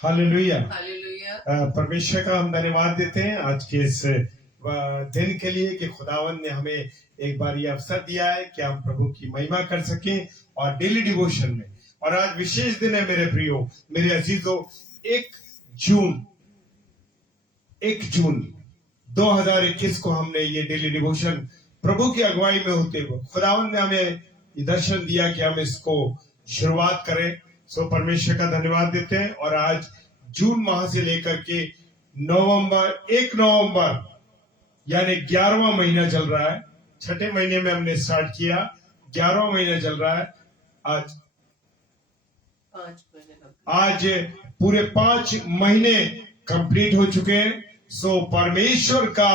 Hallelujah. Hallelujah. परमेश्वर का हम धन्यवाद देते हैं आज के इस दिन के लिए कि खुदावन ने हमें एक बार ये अवसर दिया है कि हम प्रभु की महिमा कर सकें और डेली डिवोशन में। और आज विशेष दिन है मेरे प्रियो, मेरे अजीजों। 1 जून 2021 को हमने ये डेली डिवोशन प्रभु की अगुवाई में होते हुए खुदावन ने हमें ये दर्शन दिया कि हम इसको शुरुआत करें। सो परमेश्वर का धन्यवाद देते हैं। और आज जून माह से लेकर के 1 नवंबर यानी 11वां महीना चल रहा है। छठे महीने में हमने स्टार्ट किया, 11वां महीना चल रहा है। आज पूरे 5 महीने कंप्लीट हो चुके हैं। सो परमेश्वर का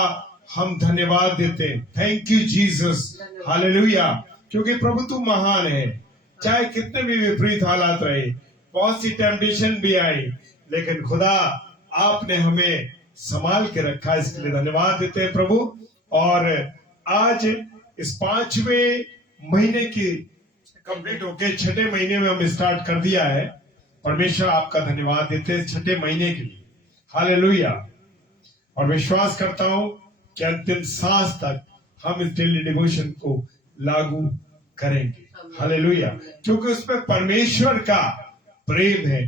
हम धन्यवाद देते हैं। Thank you Jesus, hallelujah. क्योंकि प्रभु तू महान है। चाहे कितने भी विपरीत हालात रहे, बहुत सी टेम्पटेशन भी आई, लेकिन खुदा आपने हमें संभाल के रखा, इसके लिए धन्यवाद देते हैं प्रभु। और आज इस 5वें महीने की कंप्लीट होके 6ठे महीने में हम स्टार्ट कर दिया है। परमेश्वर आपका धन्यवाद देते हैं 6ठे महीने के लिए, हालेलुया। और विश्वास करता हूं कि अंतिम सांस तक हम इस डेली डिवोशन को लागू करेंगे, हालेलुया। क्योंकि उसमें परमेश्वर का प्रेम है,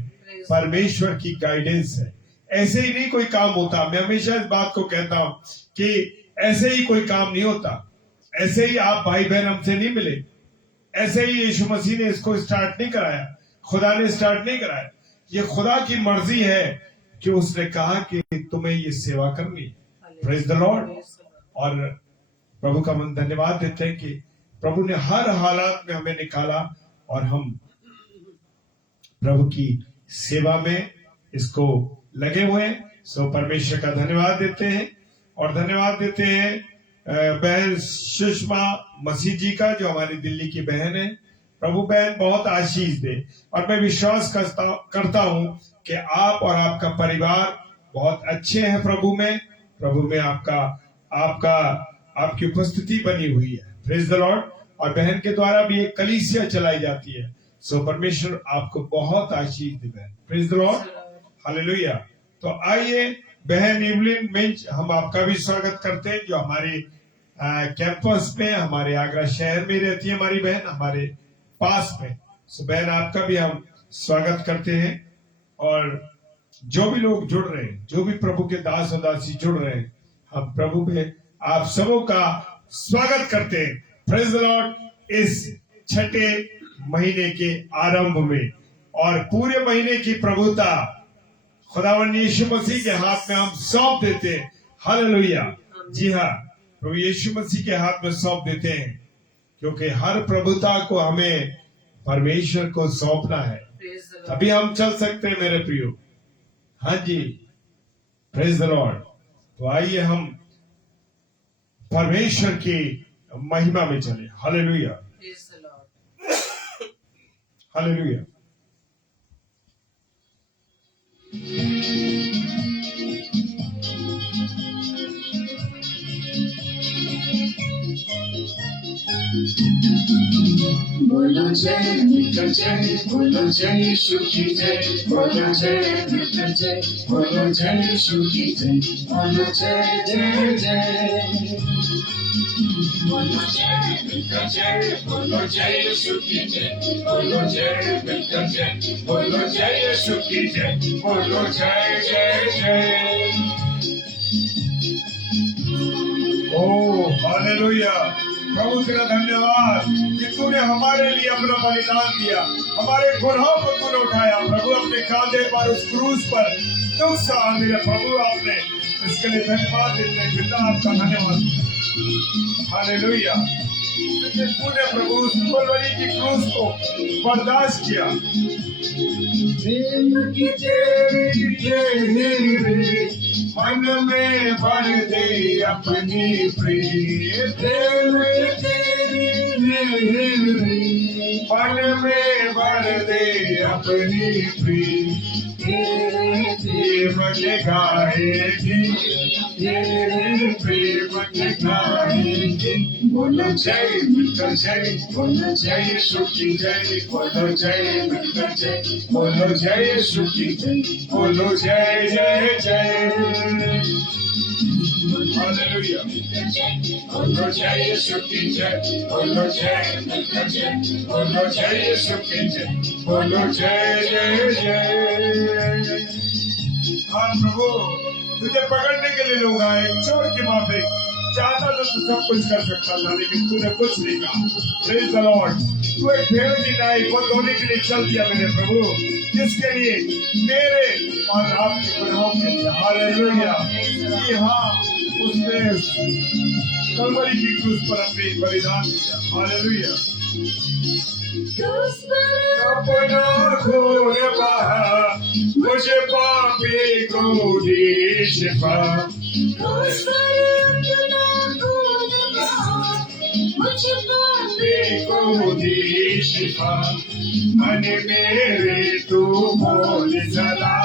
परमेश्वर की गाइडेंस है। ऐसे ही नहीं कोई काम होता। मैं हमेशा इस बात को कहता हूं कि ऐसे ही कोई काम नहीं होता। ऐसे ही आप भाई बहन हमसे नहीं मिले, ऐसे ही यीशु मसीह ने इसको स्टार्ट नहीं कराया, खुदा ने स्टार्ट नहीं कराया। ये खुदा की मर्जी है कि उसने कहा कि तुम्हें ये सेवा करनी। Praise the Lord. और प्रभु का हम धन्यवाद देते हैं कि प्रभु ने हर हालात में हमें निकाला और हम प्रभु की सेवा में इसको लगे हुए हैं। सो परमेश्वर का धन्यवाद देते हैं। और धन्यवाद देते हैं बहन सुषमा मसीह जी का, जो हमारी दिल्ली की बहन है। प्रभु बहन बहुत आशीष दे। और मैं विश्वास करता हूं कि आप और आपका परिवार बहुत अच्छे हैं प्रभु में। प्रभु में आपकी उपस्थिति बनी हुई है। Praise the Lord. और बहन के द्वारा भी एक कलीसिया चलाई जाती है। सो परमेश्वर आपको बहुत आशीष दे बहन। Praise the lord, hallelujah. तो आइए बहन इवलिन मिंच, हम आपका भी स्वागत करते हैं, जो हमारे कैंपस में, हमारे आगरा शहर में रहती है हमारी बहन, हमारे पास में। सो बहन आपका भी हम स्वागत करते हैं। और जो भी लोग जुड़ रहे हैं, जो भी प्रभु के दास और दासी जुड़ रहे हैं, हम प्रभु में आप सबों का स्वागत करते हैं। Praise the Lord. इस 6ठे महीने के आरंभ में और पूरे महीने की प्रभुता खुदावंद यीशु मसीह के हाथ में हम सौंप देते हैं, हालेलुया। जी हाँ, प्रभु यीशु मसीह के हाथ में सौंप देते हैं, क्योंकि हर प्रभुता को हमें परमेश्वर को सौंपना है, तभी हम चल सकते हैं मेरे प्रियो। हाँ जी, प्रेज द लॉर्ड। तो आइए हम परमेश्वर की महिमा में चले, हालेलुया, हालेलुया। बोलो जय मित्र जय, बोलो जय यीशु की जय, बोलो जय मित्र जय, बोलो जय यीशु की जय, बोलो जय जय जय। बोलो जय मित्र जय, बोलो जय यीशु की जय, बोलो जय मित्र जय, बोलो जय यीशु की जय, बोलो जय जय जय। ओ हालेलुया। प्रभु तेरा धन्यवाद कि तूने हमारे लिए अपना बलिदान दिया, हमारे गुनाहों को तूने उठाया प्रभु, अपने कांधे पर उस क्रूस पर दुख सहा मेरे प्रभु। आपने इसके लिए धन्यवाद देते हैं पिता, आपका धन्यवाद, हालेलुया। तूने प्रभु उस कलवरी की क्रूस को बर्दाश्त किया। मन में भर दे अपनी प्रेम, मन में भर दे अपनी प्रेम, प्रेम के गाएगी, प्रेम के गाएगी, बोलो जय मिलकर जय, बोलो जय यीशु की जय, बोलो जय मिलकर जय, बोलो जय यीशु की जय, बोलो जय जय जय। हालेलुया। बोलो जय यीशु की जय, बोलो जय मिलकर जय, बोलो जय यीशु की जय, बोलो जय जय जय। हाँ प्रभु, तुझे पकड़ने के लिए लोग आए, चोर की माफिक चाहता तो तू सब कुछ कर सकता था, लेकिन तूने कुछ नहीं कहा। Praise the Lord. तू एक भेड़ की नाई को धोने के लिए चल दिया मेरे प्रभु, जिसके लिए मेरे और आपके गुनाहों के लिए। हालेलुया। जी हाँ, उसने कलवरी की क्रूस पर अपने बलिदान दिया। हालेलुया। अपना खून बहा, मुझे पापी को दी शिफा। मुझे पापी को दी शिफा। मन मेरे तू बोल सदा,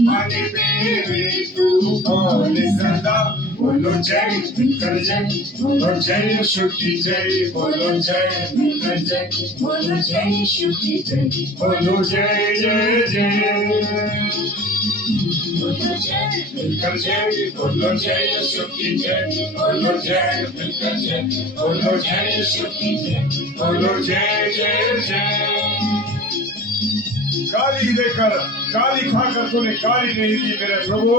मन मेरे तू बोल सदा। बोलो जय मिलकर जय, बोलो जय यीशु की जय, बोलो जय मिलकर जय, बोलो जय यीशु की जय, बोलो जय जय जय। बोलो जय मिलकर जय, बोलो जय यीशु की जय, बोलो जय मिलकर जय, बोलो जय यीशु की जय, बोलो जय जय जय। गाली देकर, गाली खाकर तूने गाली नहीं दी मेरे प्रभु,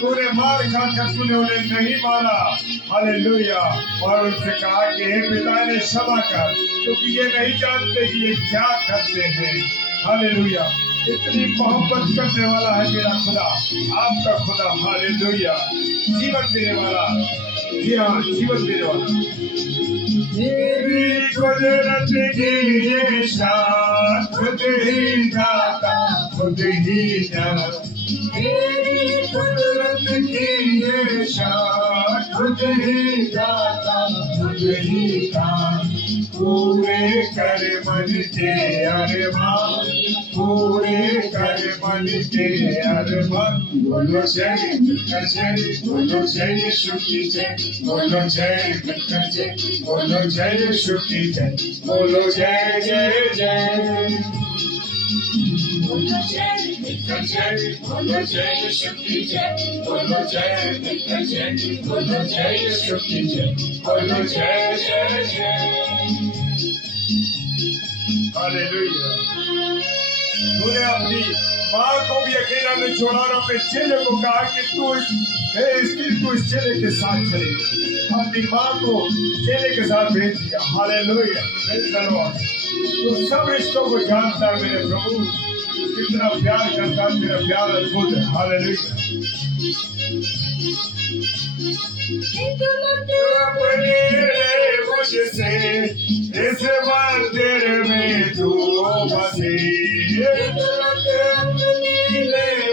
तूने मार खाकर तूने उन्हें नहीं मारा। हालेलुया। और उनसे कहा कि हे पिता ने क्षमा कर, क्योंकि ये नहीं जानते कि ये क्या करते हैं। हालेलुया। इतनी मोहब्बत करने वाला है मेरा खुदा, आपका खुदा। हालेलुया। जीवन देने वाला, जी हाँ, जीवन देने वाला। तेरी कुदरत की ये शान, खुद ही दाता, खुद ही दाता। तेरी कुदरत की ये शान, खुद ही दाता, खुद ही दाता। पूरे कर मन के अरमान, पूरे कर मन के अरमान। बोलो जय मिलकर जय, बोलो जय यीशु की जय, बोलो जय मिलकर जय, बोलो जय यीशु की जय, बोलो जय जय जय। बोलो जय मिलकर जय, बोलो जय यीशु की जय, बोलो जय मिलकर जय, बोलो जय यीशु की जय, बोलो जय जय जय। हालेलुया। तूने अपनी माँ को भी अकेला नहीं छोड़ा और अपने चेले को कहा कि तू इस चेले के साथ चलेगा। अपनी माँ को चेले के साथ भेज दिया। हालेलुया। Praise the Lord. तू सब रिश्तों को जानता है मेरे प्रभु, कितना प्यार करता है, मेरा प्यार अद्भुत है। हालेलुया। अपने मुझसे इस मंदिर में तू बसे,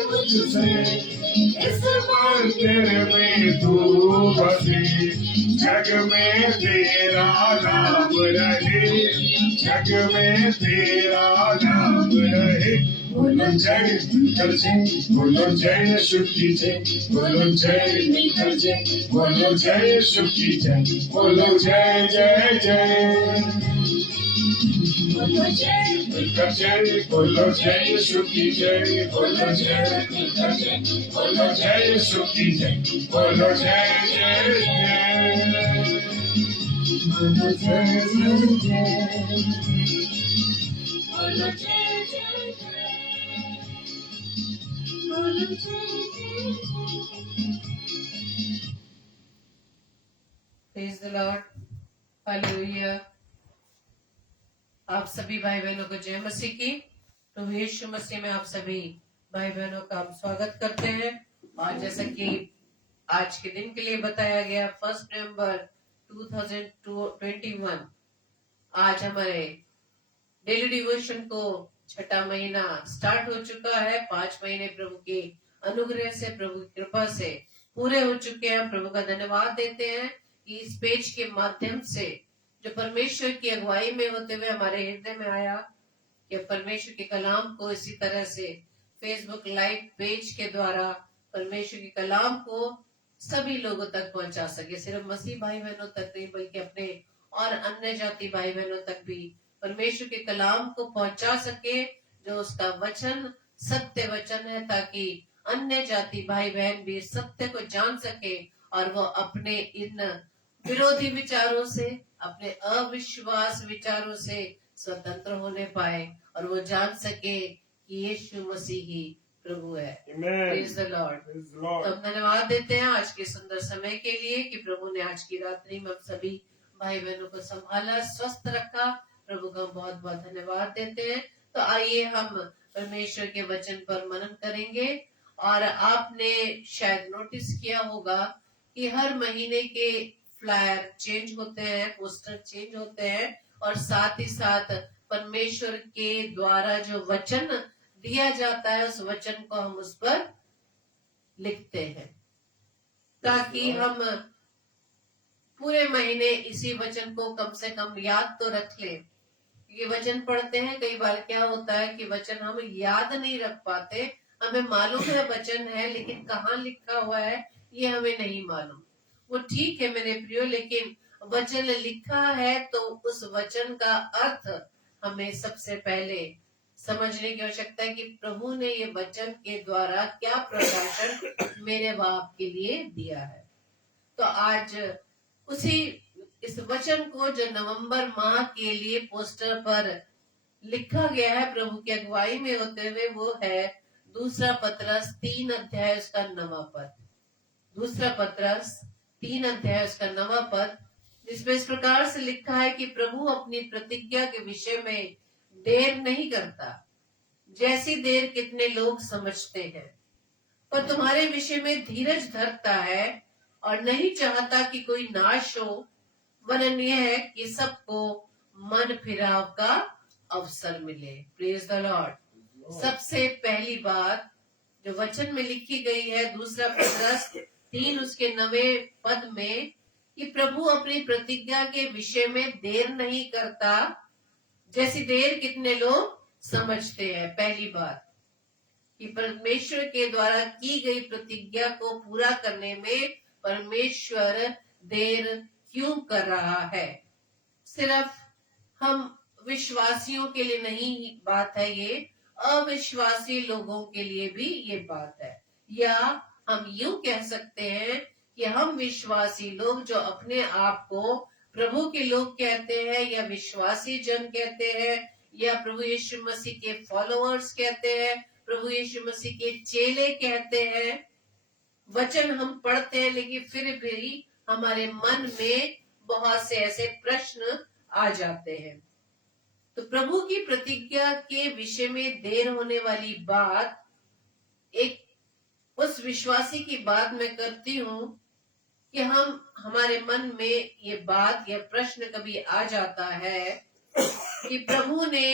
मुझसे इस मंदिर में तू बसे। जग में तेरा नाम रहे, जग में तेरा नाम रहे। बोलो जय मिलकर जय, बोलो जय यीशु की जय, बोलो जय मिलकर जय, बोलो जय यीशु की जय, बोलो जय जय जय। बोलो जय मिलकर जय, बोलो जय यीशु की जय, बोलो जय मिलकर जय, बोलो जय यीशु की जय, बोलो जय जय जय। बोलो जय जय जय, बोलो जय जय जय, बोलो जय जय जय। Praise the lord. हालेलुया। आप सभी भाई बहनों को जय मसीह की। प्रभु यीशु मसीह में आप सभी भाई बहनों का हम स्वागत करते हैं। और जैसा कि आज के दिन के लिए बताया गया 1 नवंबर 2021, आज हमारे डेली डिवोशन को छठा महीना स्टार्ट हो चुका है। 5 महीने प्रभु की अनुग्रह से, प्रभु की कृपा से पूरे हो चुके हैं। प्रभु का धन्यवाद देते हैं कि इस पेज के माध्यम से जो परमेश्वर की अगुवाई में होते हुए हमारे हृदय में आया कि परमेश्वर के कलाम को इसी तरह से फेसबुक लाइव पेज के द्वारा परमेश्वर के कलाम को सभी लोगों तक पहुंचा सके, सिर्फ मसीह भाई बहनों तक नहीं बल्कि अपने और अन्य जाति भाई बहनों तक भी परमेश्वर के कलाम को पहुंचा सके, जो उसका वचन सत्य वचन है, ताकि अन्य जाति भाई बहन भी सत्य को जान सके और वो अपने इन विरोधी विचारों से, अपने अविश्वास विचारों से स्वतंत्र होने पाए और वो जान सके कि यीशु मसीह ही प्रभु है। Praise the Lord। तो हम धन्यवाद देते हैं आज के सुंदर समय के लिए कि प्रभु ने आज की रात्रि में हम सभी भाई बहनों को संभाला, स्वस्थ रखा। प्रभु का बहुत बहुत धन्यवाद देते हैं। तो आइए हम परमेश्वर के वचन पर मनन करेंगे। और आपने शायद नोटिस किया होगा कि हर महीने के फ्लायर चेंज होते हैं, पोस्टर चेंज होते हैं, और साथ ही साथ परमेश्वर के द्वारा जो वचन दिया जाता है उस वचन को हम उस पर लिखते हैं, ताकि हम पूरे महीने इसी वचन को कम से कम याद तो रख लें। ये वचन पढ़ते हैं, कई बार क्या होता है कि वचन हम याद नहीं रख पाते। हमें मालूम है वचन है, लेकिन कहाँ लिखा हुआ है ये हमें नहीं मालूम। वो ठीक है मेरे प्रियो, लेकिन वचन लिखा है तो उस वचन का अर्थ हमें सबसे पहले समझने की आवश्यकता है कि प्रभु ने ये वचन के द्वारा क्या प्रकाशन मेरे बाप के लिए दिया है। तो आज उसी इस वचन को जो नवंबर माह के लिए पोस्टर पर लिखा गया है प्रभु की अगुवाई में होते हुए, वो है दूसरा पतरस 3 अध्याय उसका 9वां पद। दूसरा पतरस 3 अध्याय उसका 9वां पद, जिसमें इस प्रकार से लिखा है कि प्रभु अपनी प्रतिज्ञा के विषय में देर नहीं करता, जैसी देर कितने लोग समझते हैं, पर तुम्हारे विषय में धीरज धरता है और नहीं चाहता कि कोई नाश हो, वरन यह है कि सबको मन फिराव का अवसर मिले। Praise the Lord. सबसे पहली बात जो वचन में लिखी गई है दूसरा पतरस 3 उसके 9वें पद में, कि प्रभु अपनी प्रतिज्ञा के विषय में देर नहीं करता, जैसी देर कितने लोग समझते हैं। पहली बात कि परमेश्वर के द्वारा की गई प्रतिज्ञा को पूरा करने में परमेश्वर देर क्यों कर रहा है। सिर्फ हम विश्वासियों के लिए नहीं बात है, ये अविश्वासी लोगों के लिए भी ये बात है। या हम यूं कह सकते हैं कि हम विश्वासी लोग जो अपने आप को प्रभु के लोग कहते हैं, या विश्वासी जन कहते हैं, या प्रभु यीशु मसीह के फॉलोअर्स कहते हैं, प्रभु यीशु मसीह के चेले कहते हैं, वचन हम पढ़ते हैं, लेकिन फिर भी हमारे मन में बहुत से ऐसे प्रश्न आ जाते हैं। तो प्रभु की प्रतिज्ञा के विषय में देर होने वाली बात, एक उस विश्वासी की बात मैं करती हूँ कि हमारे मन में ये बात या प्रश्न कभी आ जाता है कि प्रभु ने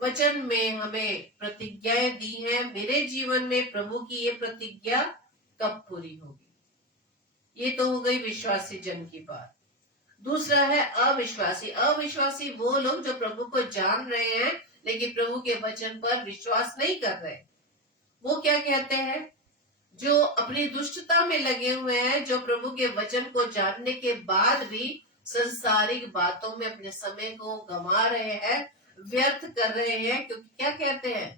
वचन में हमें प्रतिज्ञाएं दी हैं, मेरे जीवन में प्रभु की ये प्रतिज्ञा कब पूरी होगी। ये तो हो गई विश्वासी जन की बात। दूसरा है अविश्वासी। अविश्वासी वो लोग जो प्रभु को जान रहे हैं लेकिन प्रभु के वचन पर विश्वास नहीं कर रहे। वो क्या कहते हैं? जो अपनी दुष्टता में लगे हुए हैं, जो प्रभु के वचन को जानने के बाद भी संसारिक बातों में अपने समय को गंवा रहे हैं, व्यर्थ कर रहे हैं। क्योंकि क्या कहते हैं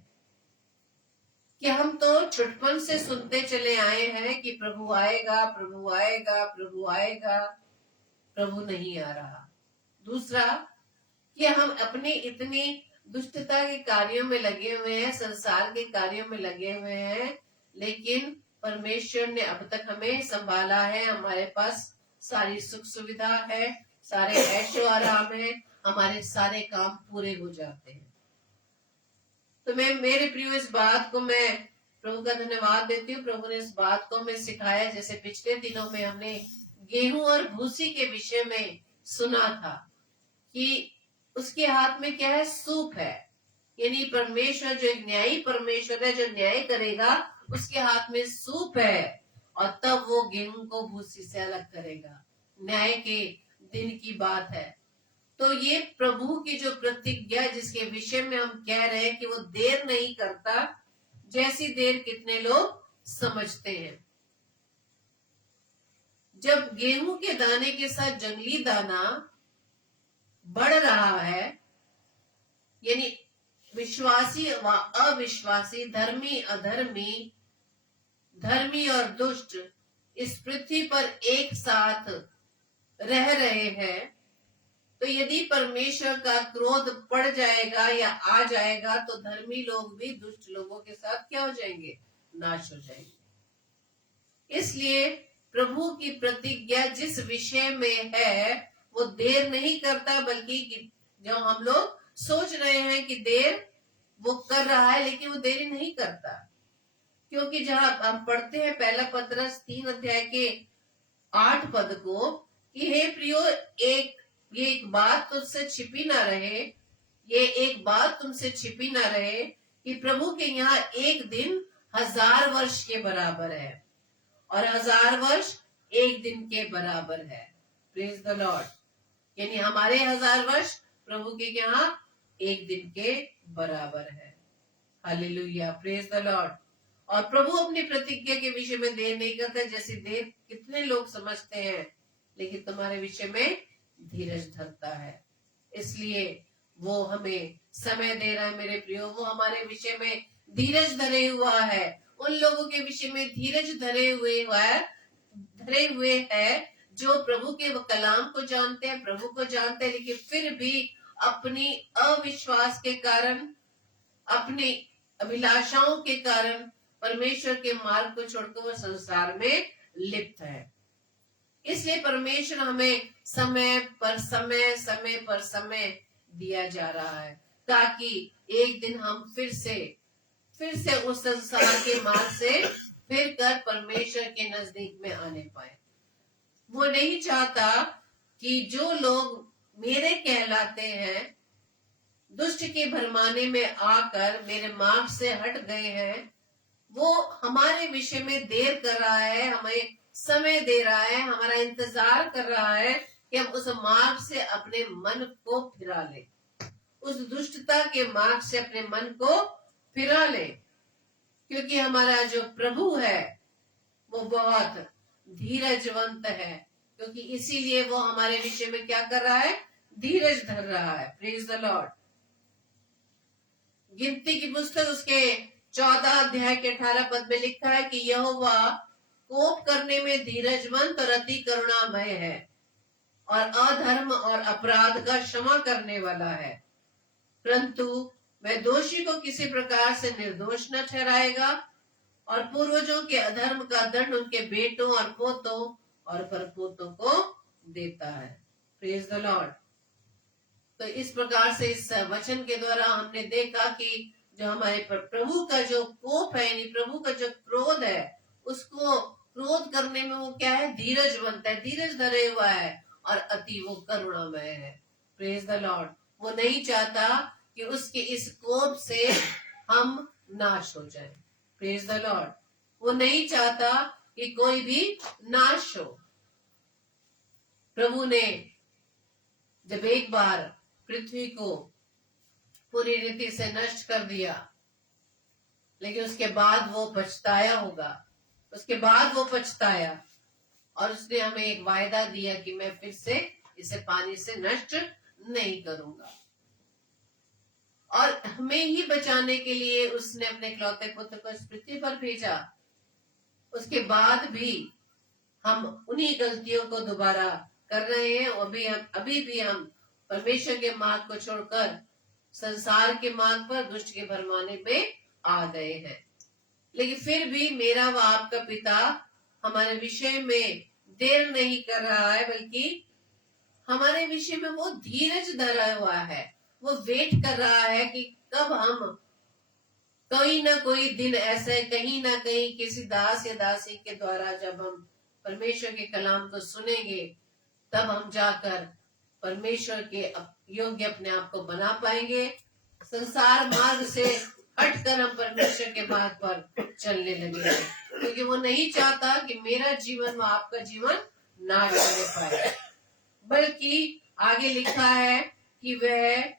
कि हम तो छुटपन से सुनते चले आए हैं कि प्रभु आएगा, प्रभु आएगा, प्रभु आएगा, प्रभु नहीं आ रहा। दूसरा कि हम अपनी इतनी दुष्टता के कार्यों में लगे हुए हैं, संसार के कार्यों में लगे हुए हैं, लेकिन परमेश्वर ने अब तक हमें संभाला है, हमारे पास सारी सुख सुविधा है, सारे ऐशो आराम है, हमारे सारे काम पूरे हो जाते हैं। तो मेरे प्रियो इस बात को मैं प्रभु का धन्यवाद देती हूँ। प्रभु ने इस बात को हमें सिखाया। जैसे पिछले दिनों में हमने गेहूं और भूसी के विषय में सुना था कि उसके हाथ में क्या है? सूप है। यानी परमेश्वर जो एक न्यायी परमेश्वर है, जो न्याय करेगा, उसके हाथ में सूप है और तब वो गेहूं को भूसी से अलग करेगा। न्याय के दिन की बात है। तो ये प्रभु की जो प्रतिज्ञा जिसके विषय में हम कह रहे हैं कि वो देर नहीं करता, जैसी देर कितने लोग समझते हैं। जब गेहूं के दाने के साथ जंगली दाना बढ़ रहा है, यानी विश्वासी व अविश्वासी, धर्मी अधर्मी, धर्मी और दुष्ट इस पृथ्वी पर एक साथ रह रहे हैं, तो यदि परमेश्वर का क्रोध पड़ जाएगा या आ जाएगा, तो धर्मी लोग भी दुष्ट लोगों के साथ क्या हो जाएंगे? नाश हो जाएंगे। इसलिए प्रभु की प्रतिज्ञा जिस विषय में है वो देर नहीं करता, बल्कि जो हम लोग सोच रहे हैं कि देर वो कर रहा है, लेकिन वो देरी नहीं करता। क्योंकि जहां हम पढ़ते हैं पहला पतरस 3 अध्याय के 8 पद को कि हे प्रियो, ये एक बात तुझसे छिपी ना रहे, ये एक बात तुमसे छिपी ना रहे कि प्रभु के यहाँ एक दिन 1000 वर्ष के बराबर है और 1000 वर्ष एक दिन के बराबर है। Praise the Lord. यानी हमारे 1000 वर्ष प्रभु के यहाँ एक दिन के बराबर है। Hallelujah, praise the Lord. और प्रभु अपनी प्रतिज्ञा के विषय में देर नहीं करता, जैसे देर कितने लोग समझते हैं, लेकिन तुम्हारे विषय में धीरज धरता है। इसलिए वो हमें समय दे रहा है मेरे प्रियो, वो हमारे विषय में धीरज धरे हुआ है। उन लोगों के विषय में धीरज धरे हुए है जो प्रभु के कलाम को जानते हैं, प्रभु को जानते हैं, लेकिन फिर भी अपनी अविश्वास के कारण, अपनी अभिलाषाओं के कारण परमेश्वर के मार्ग को छोड़कर वो संसार में लिप्त है। इसलिए परमेश्वर हमें समय पर समय दिया जा रहा है, ताकि एक दिन हम फिर से उस संसार के मार्ग से फिर कर परमेश्वर के नजदीक में आने पाए। वो नहीं चाहता कि जो लोग मेरे कहलाते हैं, दुष्ट के भरमाने में आकर मेरे मार्ग से हट गए हैं, वो हमारे विषय में देर कर रहा है, हमें समय दे रहा है, हमारा इंतजार कर रहा है कि हम उस मार्ग से अपने मन को फिरा ले, उस दुष्टता के मार्ग से अपने मन को फिरा ले। क्योंकि हमारा जो प्रभु है वो बहुत धीरजवंत है, क्योंकि इसीलिए वो हमारे विषय में क्या कर रहा है? धीरज धर रहा है। Praise the Lord. गिनती की पुस्तक उसके 14 अध्याय के 18 पद में लिखा है कि यहोवा कोप करने में धीरजवंत और अति करुणामय है और अधर्म और अपराध का क्षमा करने वाला है, परंतु वह दोषी को किसी प्रकार से निर्दोष न ठहराएगा और पूर्वजों के अधर्म का दंड उनके बेटों और पोतों और परपोतों को देता है। Praise the Lord. तो इस प्रकार से इस वचन के द्वारा हमने देखा कि जो हमारे प्रभु का जो कोप है, यानी प्रभु का जो क्रोध है, उसको क्रोध करने में वो क्या है? धीरजवंत है, धीरज धरे हुआ है और अति वो करुणामय है। Praise the Lord. वो नहीं चाहता कि उसके इस कोप से हम नाश हो जाएं। Praise the Lord. वो नहीं चाहता कि कोई भी नाश हो। प्रभु ने जब एक बार पृथ्वी को पूरी रीति से नष्ट कर दिया, लेकिन उसके बाद वो पछताया होगा, उसके बाद वो पछताया और उसने हमें एक वायदा दिया कि मैं फिर से इसे पानी से नष्ट नहीं करूंगा। और हमें ही बचाने के लिए उसने अपने इकलौते पुत्र को इस पृथ्वी पर भेजा। उसके बाद भी हम उन्हीं गलतियों को दोबारा कर रहे हैं। अभी भी हम परमेश्वर के मार्ग को छोड़कर संसार के मार्ग पर दुष्ट के भरमाने में आ गए हैं। लेकिन फिर भी मेरा व आपका पिता हमारे विषय में देर नहीं कर रहा है, बल्कि हमारे विषय में वो धीरज धरा हुआ है। वो वेट कर रहा है कि कब हम कोई ना कोई दिन ऐसे कहीं ना कहीं किसी दास या दासी के द्वारा जब हम परमेश्वर के कलाम को सुनेंगे, तब हम जाकर परमेश्वर के योग्य अपने आप को बना पाएंगे। संसार मार्ग से हटकर हम परमेश्वर के मार्ग पर चलने लगेंगे, क्योंकि वो नहीं चाहता कि मेरा जीवन व आपका जीवन नाश होने पाए। बल्कि आगे लिखा है कि वह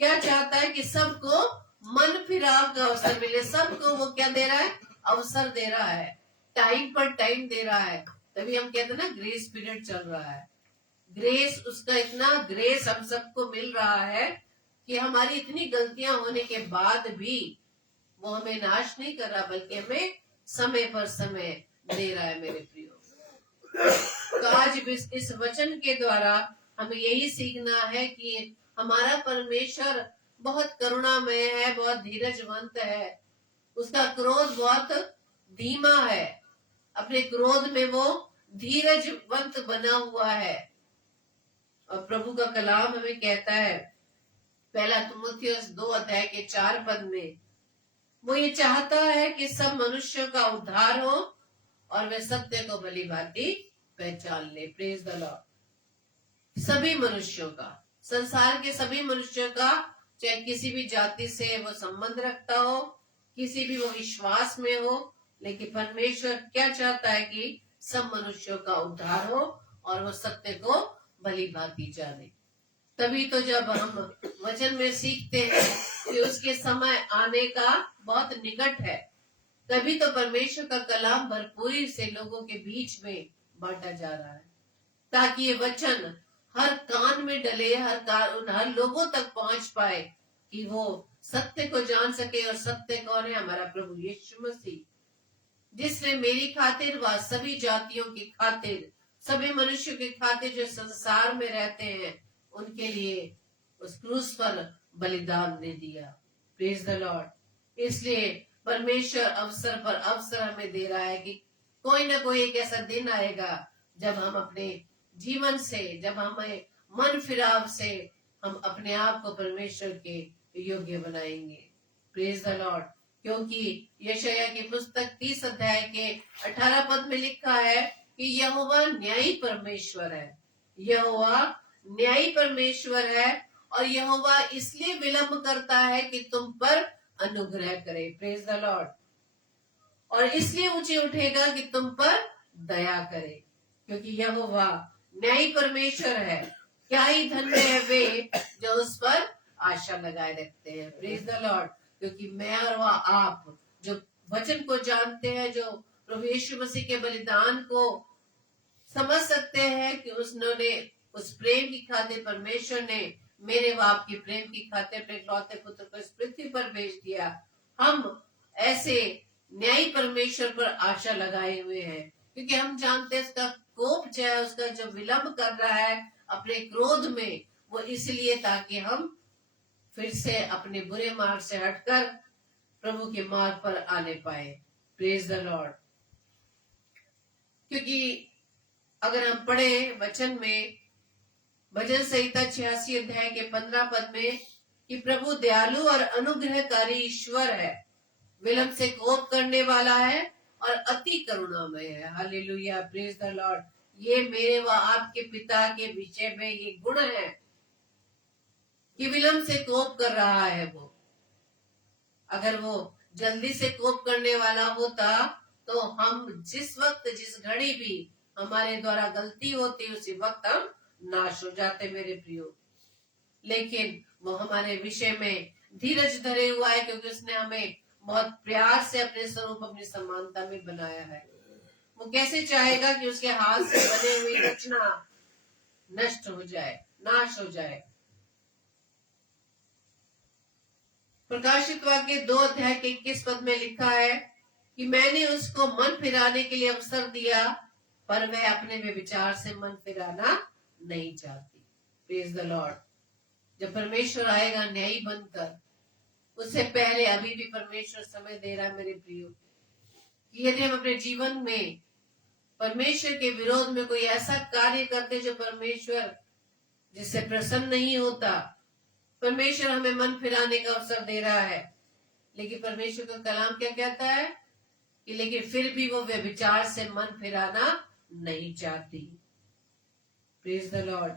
क्या चाहता है कि सबको मन फिराव का अवसर मिले। सबको वो क्या दे रहा है? अवसर दे रहा है, टाइम पर टाइम दे रहा है। तभी हम कहते हैं ना ग्रेस पीरियड चल रहा है। ग्रेस, उसका इतना ग्रेस हम सबको मिल रहा है कि हमारी इतनी गलतियां होने के बाद भी वो हमें नाश नहीं कर रहा, बल्कि हमें समय पर समय दे रहा है मेरे प्रियो। तो आज इस वचन के द्वारा हमें यही सीखना है कि हमारा परमेश्वर बहुत करुणामय है, बहुत धीरजवंत है, उसका क्रोध बहुत धीमा है, अपने क्रोध में वो धीरजवंत बना हुआ है। और प्रभु का कलाम हमें कहता है पहला तीमुथियुस 2:4 में, वो ये चाहता है कि सब मनुष्यों का उद्धार हो और वे सत्य को भली भांति पहचान ले। Praise the Lord. सभी मनुष्यों का, संसार के सभी मनुष्यों का, चाहे किसी भी जाति से वो संबंध रखता हो, किसी भी वो विश्वास में हो, लेकिन परमेश्वर क्या चाहता है कि सब मनुष्यों का उद्धार हो और वो सत्य को भली भांति जाने। तभी तो जब हम वचन में सीखते हैं कि उसके समय आने का बहुत निकट है, तभी तो परमेश्वर का कलाम भरपूरी से लोगों के बीच में बांटा जा रहा है, ताकि ये वचन हर कान में डले, हर लोगों तक पहुंच पाए, कि वो सत्य को जान सके। और सत्य कौन है? हमारा प्रभु यीशु मसीह, जिसने मेरी खातिर व सभी जातियों की खातिर, सभी मनुष्यों की खातिर जो संसार में रहते हैं, उनके लिए उस क्रूस पर बलिदान दे दिया। Praise the Lord. इसलिए परमेश्वर अवसर पर अवसर हमें दे रहा है कि कोई ना कोई एक ऐसा दिन आएगा जब हम अपने जीवन से, जब हमें मन फिराव से हम अपने आप को परमेश्वर के योग्य बनाएंगे। Praise the Lord. क्योंकि यशायाह की पुस्तक 30 अध्याय के 18 पद में लिखा है कि यहोवा न्यायी परमेश्वर है, यहोवा न्यायी परमेश्वर है, और यहोवा इसलिए विलंब करता है कि तुम पर अनुग्रह करे। Praise the Lord. और इसलिए ऊंचे उठेगा कि तुम पर दया करे, क्योंकि यहोवा न्यायी परमेश्वर है। क्या ही धन्य है वे जो उस पर आशा लगाए रखते हैं। Praise the Lord. क्योंकि मैं और वह आप जो वचन को जानते हैं, जो प्रभु यीशु मसीह के बलिदान को समझ सकते हैं कि उसने उस प्रेम की खातिर, परमेश्वर ने मेरे व आपकी प्रेम की खातिर अपने इकलौते पुत्र को इस पृथ्वी पर भेज दिया। हम ऐसे न्यायी परमेश्वर पर आशा लगाए हुए हैं, क्योंकि हम जानते हैं उसका कोप जो है, उसका जो विलंब कर रहा है अपने क्रोध में, वो इसलिए ताकि हम फिर से अपने बुरे मार्ग से हटकर प्रभु के मार्ग पर आने पाए। Praise the Lord. क्योंकि अगर हम पढ़े वचन में भजन संहिता 86 अध्याय के 15 पद में कि प्रभु दयालु और अनुग्रहकारी ईश्वर है, विलंब से कोप करने वाला है और अति करुणामय है। हालेलुया। Praise the Lord. ये मेरे व आपके पिता के विषय में ये गुण है कि विलंब से कोप कर रहा है वो। अगर वो जल्दी से कोप करने वाला होता तो हम जिस वक्त, जिस घड़ी भी हमारे द्वारा गलती होती, उसी वक्त हम नाश हो जाते मेरे प्रियो। लेकिन वो हमारे विषय में धीरज धरे हुआ है, क्योंकि उसने हमें बहुत प्यार से अपने स्वरूप, अपनी समानता में बनाया है। वो कैसे चाहेगा कि उसके हाथ से बने हुई रचना नष्ट हो जाए, नाश हो जाए। प्रकाशित वाक्य 2 अध्याय के 21 पद में लिखा है कि मैंने उसको मन फिराने के लिए अवसर दिया, पर वह अपने विचार से मन फिराना नहीं चाहती। Praise the Lord. जब परमेश्वर आएगा न्यायी बनकर, उससे पहले अभी भी परमेश्वर समय दे रहा है मेरे प्रियो, कि यदि हम अपने जीवन में परमेश्वर के विरोध में कोई ऐसा कार्य करते जो परमेश्वर जिससे प्रसन्न नहीं होता, परमेश्वर हमें मन फिराने का अवसर दे रहा है, लेकिन परमेश्वर का कलाम क्या कहता है कि लेकिन फिर भी वो व्यभिचार से मन फिराना नहीं चाहती। Praise the Lord.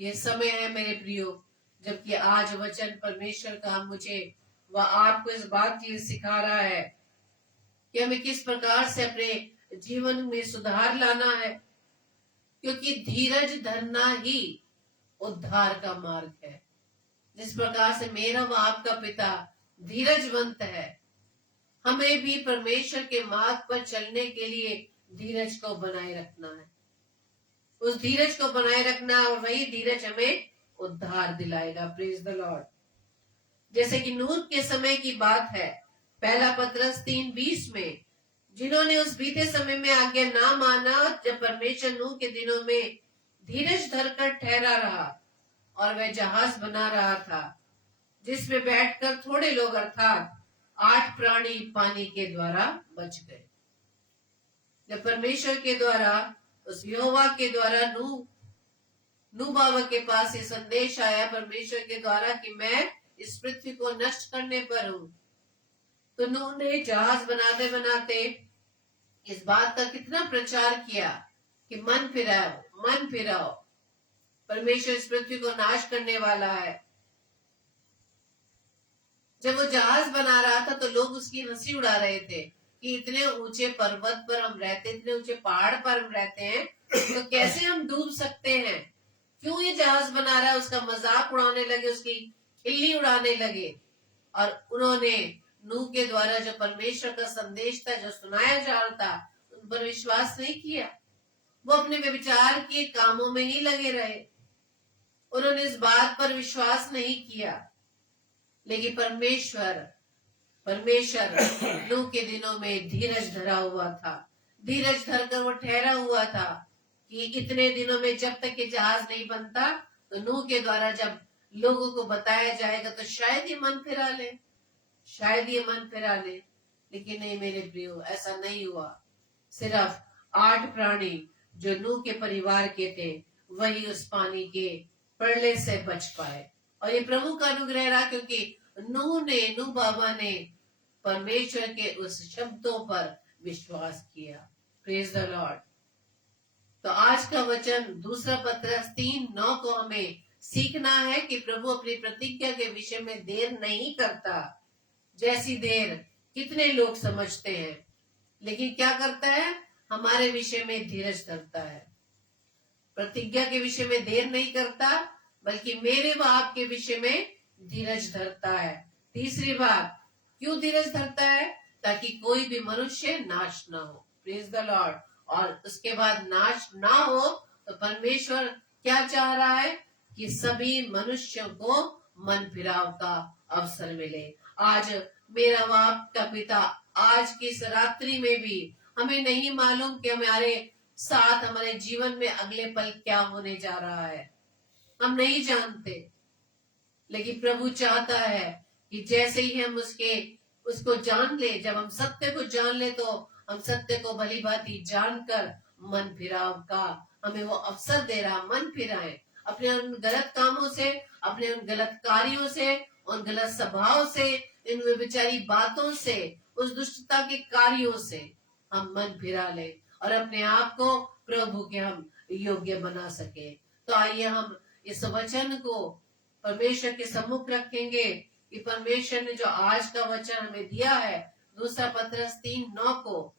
ये समय है मेरे प्रियो, जबकि आज वचन परमेश्वर का मुझे व आपको इस बात के लिए सिखा रहा है कि हमें किस प्रकार से अपने जीवन में सुधार लाना है, क्योंकि धीरज धरना ही उद्धार का मार्ग है। जिस प्रकार से मेरा व आपका पिता धीरजवंत है, हमें भी परमेश्वर के मार्ग पर चलने के लिए धीरज को बनाए रखना है। उस धीरज को बनाए रखना, और वही धीरज हमें उद्धार दिलाएगा। Praise the Lord. जैसे कि नूह के समय की बात है, पहला पतरस 3:20 में, जिन्होंने उस बीते समय में आज्ञा ना माना, जब परमेश्वर नूह के दिनों में धीरज धरकर ठहरा रहा और वह जहाज बना रहा था, जिसमें बैठकर थोड़े लोग अर्थात 8 प्राणी पानी के द्वारा बच गए। जब परमेश्वर के द्वारा, उस यहोवा के द्वारा नूह बाबा के पास ये संदेश आया परमेश्वर के द्वारा कि मैं इस पृथ्वी को नष्ट करने पर हूं, तो नूह ने जहाज बनाते बनाते इस बात का कितना प्रचार किया कि मन फिराओ, परमेश्वर इस पृथ्वी को नाश करने वाला है। जब वो जहाज बना रहा था तो लोग उसकी हंसी उड़ा रहे थे कि इतने ऊंचे पर्वत पर हम रहते, इतने ऊंचे पहाड़ पर हम रहते हैं, तो कैसे हम डूब सकते हैं, क्यों ये जहाज बना रहा है। उसका मजाक उड़ाने लगे, उसकी खिल्ली उड़ाने लगे। और उन्होंने नूह के द्वारा जो परमेश्वर का संदेश था, जो सुनाया जा रहा था, उन पर विश्वास नहीं किया। वो अपने व्यभिचार के कामों में ही लगे रहे, उन्होंने इस बात पर विश्वास नहीं किया। लेकिन परमेश्वर नूह के दिनों में धीरज धरा हुआ था, धीरज धरकर वो ठहरा हुआ था कि इतने दिनों में जब तक ये जहाज नहीं बनता, तो नूह के द्वारा जब लोगों को बताया जाएगा तो शायद ये मन फिरा ले, लेकिन नहीं मेरे प्रियो, ऐसा नहीं हुआ। सिर्फ 8 प्राणी जो नूह के परिवार के थे, वही उस पानी के प्रलय से बच पाए। और ये प्रभु का अनुग्रह रहा, क्योंकि नूह बाबा ने परमेश्वर के उस शब्दों पर विश्वास किया। Praise the Lord. तो आज का वचन 2 पतरस 3:9 को हमें सीखना है कि प्रभु अपनी प्रतिज्ञा के विषय में देर नहीं करता, जैसी देर कितने लोग समझते हैं, लेकिन क्या करता है, हमारे विषय में धीरज धरता है। प्रतिज्ञा के विषय में देर नहीं करता, बल्कि मेरे व आपके विषय में धीरज धरता है। तीसरी बात, क्यों धीरज धरता है, ताकि कोई भी मनुष्य नाश ना हो। Praise the Lord. और उसके बाद नाश ना हो तो परमेश्वर क्या चाह रहा है कि सभी मनुष्यों को मन फिराव का अवसर मिले। आज मेरा व आपका पिता आज की इस रात्रि में भी, हमें नहीं मालूम कि हमारे साथ हमारे जीवन में अगले पल क्या होने जा रहा है, हम नहीं जानते। लेकिन प्रभु चाहता है कि जैसे ही हम उसको जान ले, जब हम सत्य को जान ले, तो हम सत्य को भली भांति जानकर मन फिराव का हमें वो अवसर दे रहा। मन फिराए अपने उन गलत कामों से, अपने उन गलत कार्यों से, उन गलत स्वभाव से, इन व्यभिचारी बातों से, उस दुष्टता के कार्यों से हम मन फिरा ले और अपने आप को प्रभु के हम योग्य बना सके। तो आइए हम इस वचन को परमेश्वर के सम्मुख रखेंगे कि परमेश्वर ने जो आज का वचन हमें दिया है 2 पतरस 3:9 को,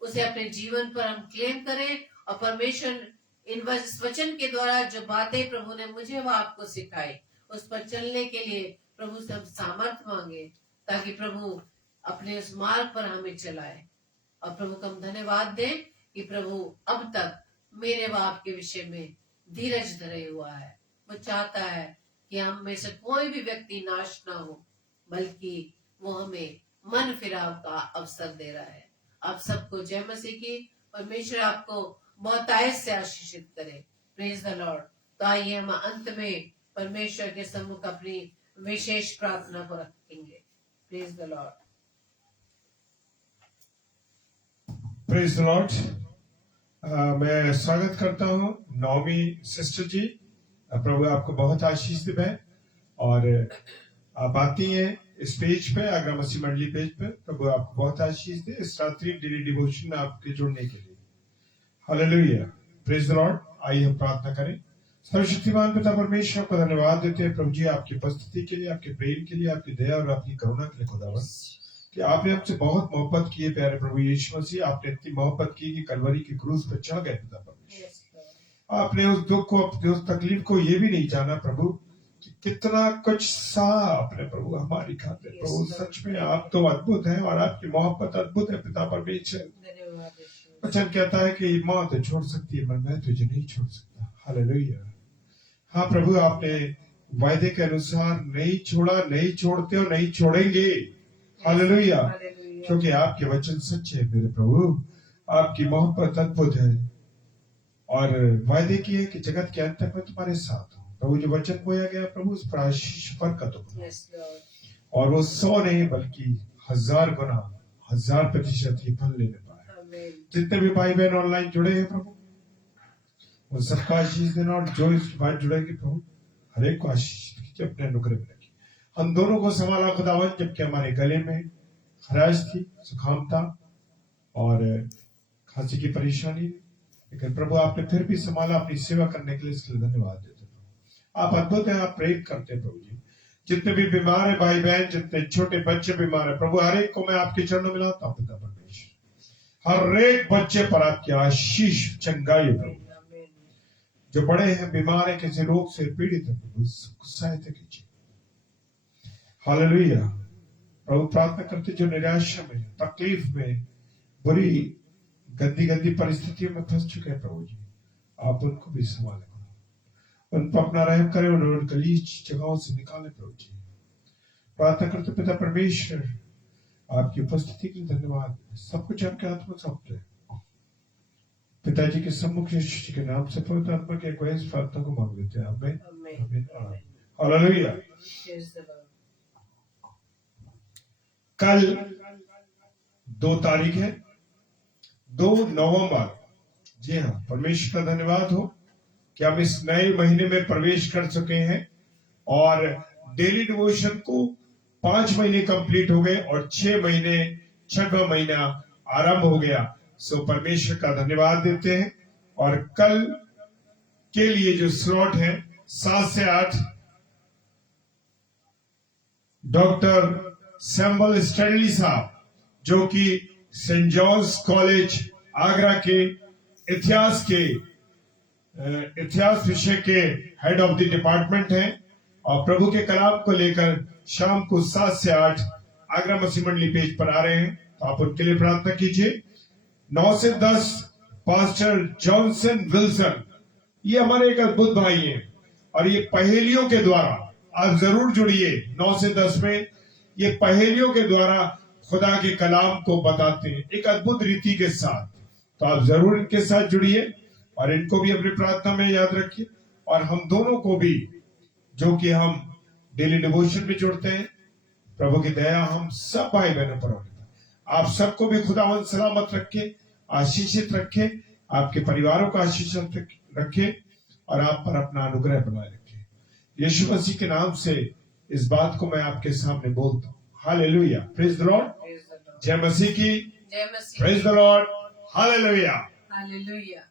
उसे अपने जीवन पर हम क्लेम करें। और परमेश्वर इन वचन के द्वारा जो बातें प्रभु ने मुझे व आपको सिखाई, उस पर चलने के लिए प्रभु से हम सामर्थ मांगे, ताकि प्रभु अपने उस मार्ग पर हमें चलाए। और प्रभु को हम धन्यवाद दें कि प्रभु अब तक मेरे व आपके विषय में धीरज धरे हुआ है। वो चाहता है कि हम में से कोई भी व्यक्ति नाश ना हो, बल्कि वो हमें मन फिराव का अवसर दे रहा है। आप सबको जय मसीह की। परमेश्वर आपको बहुत आयत से आशीषित करे। Praise the Lord. तो आइए हम अंत में परमेश्वर के सम्मुख अपनी विशेष प्रार्थना को रखेंगे। Praise the Lord. Praise the Lord. मैं स्वागत करता हूँ नौमी सिस्टर जी। प्रभु आपको बहुत आशीष दे। और आप आती हैं इस पेज पे, आगरा मसीह मंडली पेज पे। प्रभु आपको बहुत आशीष दे इस रात्रि डेली डिवोशन में आपके जुड़ने के लिए। हालेलुया। Praise the Lord. आइए हम प्रार्थना करें। सर्वशक्तिमान पिता परमेश्वर को धन्यवाद देते हैं प्रभु जी, आपकी उपस्थिति के लिए, आपके प्रेम के लिए, आपकी दया और आपकी करुणा के लिए खुदावन, कि आपने हमसे बहुत मोहब्बत की है। प्यारे प्रभु यीशु मसीह, आपने इतनी मोहब्बत की कि कलवरी की क्रूस पर चढ़ गए पिता परमेश्वर। आपने उस दुख को, उस तकलीफ को ये भी नहीं जाना प्रभु कि कितना कुछ सहा आपने प्रभु हमारी खातिर। प्रभु सच में आप तो अद्भुत हैं और आपकी मोहब्बत अद्भुत है पिता परमेश्वर। वचन कहता है कि माँ तो छोड़ सकती है, पर मैं तुझे नहीं छोड़ सकता। हालेलुया। हाँ प्रभु, आपने वायदे के अनुसार नहीं छोड़ा, नहीं छोड़ते और नहीं छोड़ेंगे। हालेलुया। हालेलुया। क्योंकि आपके वचन सच्चे हैं मेरे प्रभु, आपकी मोहब्बत अद्भुत है और वायदे किए कि जगत के अंत तक मैं तुम्हारे साथ हूँ। प्रभु, जो वचन बोया गया प्रभु, उस पर आशीष बरकत हो। Yes, Lord. और वो 100 नहीं बल्कि 1000 गुना, 1000% ये फल लेने पाए। Amen. जितने भी भाई बहन ऑनलाइन जुड़े हैं प्रभु, उन सबका आशीष देना, और जो इस बात जुड़ेंगे प्रभु, हर एक को आशीष दीजिए, अपने अनुग्रह में रखिए। हम दोनों को संभाला खुदावन, जबकि हमारे गले में खराश थी, जुकाम था और खांसी की परेशानी, लेकिन प्रभु आपने फिर भी संभाला। अपनी सेवा करने के लिए इसके लिए धन्यवाद देते प्रभु। आप अद्भुत हैं, आप प्रेरित करते हैं प्रभु जी। जितने भी बीमार है भाई बहन, जितने छोटे बच्चे बीमार है प्रभु, हर एक को मैं आपके चरणों में लाता हूं पिता परमेश्वर। हर एक बच्चे पर आपकी आशीष चंगाई प्रभु। Amen. जो बड़े हैं, बीमार है, किसी रोग से पीड़ित है प्रभु, सहायता कीजिए। हालेलुया। प्रभु प्रार्थना करते जो निराशा में, तकलीफ में, बुरी गंदी गंदी परिस्थितियों में फंस चुके हैं प्रभु जी, आप उनको भी संभाले, उन पर अपना रहम करें, उन्हें गलीच जगहों से निकाले प्रभु जी। प्रार्थना करते पिता परमेश्वर, आपकी उपस्थिति के लिए धन्यवाद। सब कुछ आपके हाथ में सौंपते हैं। पिताजी के सम्मुख यीशु जी के नाम से पवित्र आत्मा के अगुवाई इस प्रार्थना को मांग लेते हैं। आमीन, Amen. आमीन, Amen. Hallelujah. Praise the Lord. कल 2 तारीख है, 2 नवंबर। जी हाँ, परमेश्वर का धन्यवाद हो कि हम इस नए महीने में प्रवेश कर चुके हैं और डेली डिवोशन को 5 महीने कंप्लीट हो गए और 6 महीने, 6वां महीना आरंभ हो गया। सो परमेश्वर का धन्यवाद देते हैं। और कल के लिए जो स्लॉट है 7 से 8, डॉक्टर सैमुअल स्टैनली साहब, जो कि सेंट जॉन्स कॉलेज आगरा के इतिहास विषय के हेड ऑफ द डिपार्टमेंट हैं, और प्रभु के कलाम को लेकर शाम को 7 से 8 आगरा मसीह मंडली पेज पर आ रहे हैं, तो आप उनके लिए प्रार्थना कीजिए। 9 से 10 पास्टर जॉनसन विल्सन, ये हमारे एक अद्भुत भाई हैं और ये पहेलियों के द्वारा, आप जरूर जुड़िए 9 से 10 में, ये पहेलियों के द्वारा खुदा के कलाम को बताते हैं एक अद्भुत रीति के साथ। तो आप जरूर इनके साथ जुड़िए और इनको भी अपनी प्रार्थना में याद रखिए। और हम दोनों को भी, जो कि हम डेली डिवोशन में जुड़ते हैं, प्रभु की दया हम सब भाई बहनों पर होने पाए। आप सबको भी खुदावंद सलामत रखे, आशीषित रखे, आपके परिवारों को आशीषित रखे और आप पर अपना अनुग्रह बनाए रखे। यीशु मसीह के नाम से इस बात को मैं आपके सामने बोलता हूँ। Hallelujah, praise the lord. Praise the Lord. जय मसीह की, जय मसीह। Praise the lord. Hallelujah. Hallelujah.